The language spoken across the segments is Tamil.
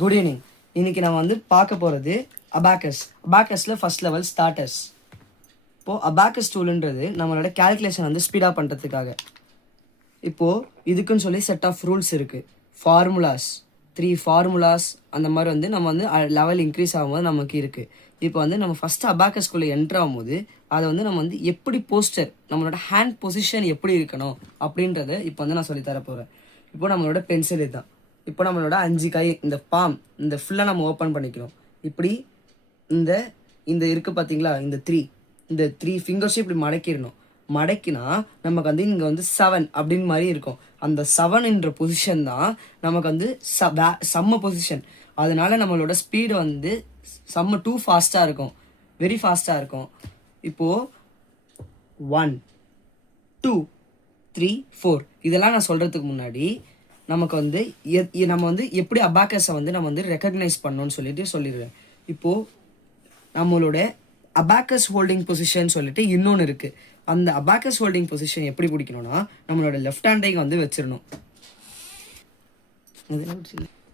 Good evening. இன்னைக்கு நம்ம வந்து பார்க்க போகிறது அபாக்கஸ். அபாக்கஸில் ஃபர்ஸ்ட் லெவல் ஸ்டார்டர்ஸ். இப்போது அபாக்கஸ் டூலுன்றது நம்மளோட கேல்குலேஷன் வந்து ஸ்பீடாக பண்ணுறதுக்காக. இப்போது இதுக்குன்னு சொல்லி செட் ஆஃப் ரூல்ஸ் இருக்குது. ஃபார்முலாஸ் 3 ஃபார்முலாஸ் அந்த மாதிரி வந்து நம்ம வந்து லெவல் இன்க்ரீஸ் ஆகும்போது நமக்கு இருக்குது. இப்போ வந்து நம்ம ஃபஸ்ட்டு அபாக்கஸ்குள்ளே என்ட்ரு ஆகும்போது அதை வந்து நம்ம வந்து எப்படி போஸ்டர் நம்மளோட ஹேண்ட் பொசிஷன் எப்படி இருக்கணும் அப்படின்றத இப்போ வந்து நான் சொல்லித்தர போகிறேன். இப்போ நம்மளோட பென்சில் இதுதான். இப்போ நம்மளோட 5 கை இந்த பாம் இந்த ஃபுல்லாக நம்ம ஓப்பன் பண்ணிக்கிறோம். இப்படி இந்த இந்த இருக்குது பார்த்தீங்களா, இந்த 3 ஃபிங்கர்ஸும் இப்படி மடக்கிடணும். மடக்கினா நமக்கு வந்து இங்கே வந்து 7 அப்படின்னு மாதிரி இருக்கும். அந்த 7ன்ற பொசிஷன் தான் நமக்கு வந்து செம்ம பொசிஷன். அதனால நம்மளோட ஸ்பீடு வந்து செம்ம டூ ஃபாஸ்ட்டாக இருக்கும், வெரி ஃபாஸ்ட்டாக இருக்கும். இப்போது 1 2 3 4 இதெல்லாம் நான் சொல்கிறதுக்கு முன்னாடி நமக்கு வந்து நம்ம வந்து எப்படி அபாக்கஸை வந்து நம்ம வந்து ரெக்கக்னைஸ் பண்ணணும்னு சொல்லிடுறேன். இப்போது நம்மளோட அபாக்கஸ் ஹோல்டிங் பொசிஷன் சொல்லிட்டு இன்னொன்று இருக்குது. அந்த அபாக்கஸ் ஹோல்டிங் பொசிஷன் எப்படி பிடிக்கணும்னா நம்மளோட லெஃப்ட் ஹேண்டைக்கு வந்து வச்சிடணும்.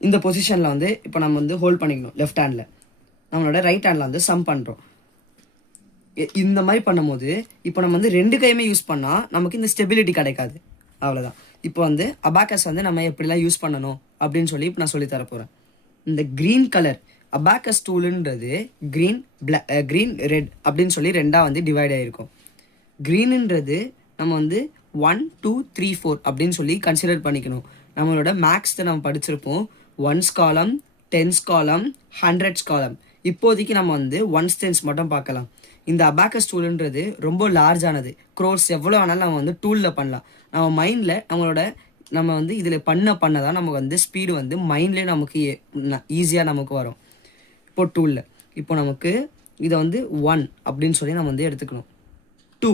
இந்த பொசிஷனில் வந்து இப்போ நம்ம வந்து ஹோல்ட் பண்ணிக்கணும் லெஃப்ட் ஹேண்டில். நம்மளோட ரைட் ஹேண்டில் வந்து சம் பண்ணுறோம். இந்த மாதிரி பண்ணும்போது இப்போ நம்ம வந்து 2 கையுமே யூஸ் பண்ணால் நமக்கு இந்த ஸ்டெபிலிட்டி கிடைக்காது. அவ்வளோதான். இப்போ வந்து அபாக்கஸ் வந்து நம்ம எப்படிலாம் யூஸ் பண்ணணும் அப்படின்னு சொல்லி இப்போ நான் சொல்லித்தர போகிறேன். இந்த க்ரீன் கலர் அபாக்கஸ் டூலுன்றது க்ரீன் ரெட் அப்படின்னு சொல்லி 2ஆக வந்து டிவைட் ஆகிருக்கும். க்ரீனுன்றது நம்ம வந்து 1 2 3 4 அப்படின்னு சொல்லி கன்சிடர் பண்ணிக்கணும். நம்மளோட மேக்ஸில் நம்ம படிச்சிருப்போம் 1s காலம் 10s காலம் 100s காலம். இப்போதைக்கு நம்ம வந்து 1s 10s மட்டும் பார்க்கலாம். இந்த அபாக்கஸ் டூலுன்றது ரொம்ப லார்ஜானது. க்ரோர்ஸ் எவ்வளோ வேணாலும் நம்ம வந்து டூலில் பண்ணலாம். நம்ம மைண்டில் நம்ம வந்து இதில் பண்ண தான் நமக்கு வந்து ஸ்பீடு வந்து மைண்ட்லேயே நமக்கு ஈஸியாக நமக்கு வரும். இப்போ டூலில் இப்போ நமக்கு இதை வந்து 1 அப்படின்னு சொல்லி நம்ம வந்து எடுத்துக்கணும். 2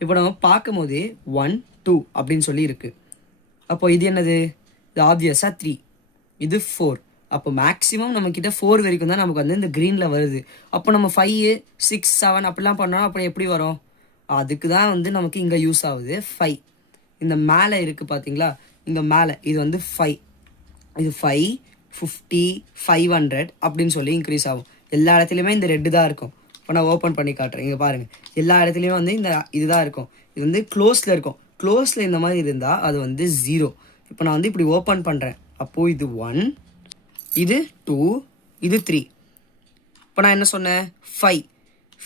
இப்போ நம்ம பார்க்கும் போதே 1 2 அப்படின்னு சொல்லி இருக்குது. அப்போ இது என்னது? இது ஆப்வியஸாக 3, இது 4. அப்போ மேக்ஸிமம் நம்மக்கிட்ட 4 வரைக்கும் தான் நமக்கு வந்து இந்த க்ரீனில் வருது. அப்போ நம்ம 5 6 7 அப்படிலாம் பண்ணோம். அப்புறம் எப்படி வரும்? அதுக்கு தான் வந்து நமக்கு இங்கே யூஸ் ஆகுது 5. இந்த மேலே இருக்குது பார்த்தீங்களா, இங்கே மேலே இது வந்து 5, இது 5 50 500 அப்படின்னு சொல்லி இன்க்ரீஸ் ஆகும். எல்லா இடத்துலையுமே இந்த ரெட்டு தான் இருக்கும். இப்போ நான் ஓப்பன் பண்ணி காட்டுறேன். இங்கே பாருங்கள், எல்லா இடத்துலையுமே வந்து இந்த இதுதான் இருக்கும். இது வந்து க்ளோஸில் இருக்கும். க்ளோஸில் இந்த மாதிரி இருந்தால் அது வந்து 0. இப்போ நான் வந்து இப்படி ஓப்பன் பண்ணுறேன். அப்போது இது 1, இது 2, இது 3. இப்போ நான் என்ன சொன்னேன்?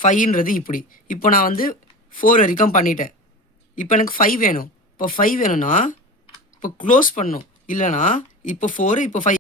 5ன்றது இப்படி. இப்போ நான் வந்து 4 வரைக்கும் பண்ணிட்டேன். இப்போ எனக்கு 5 வேணும். இப்போ 5 வேணும்னா இப்போ க்ளோஸ் பண்ணணும். இல்லைனா இப்போ 4 இப்போ 5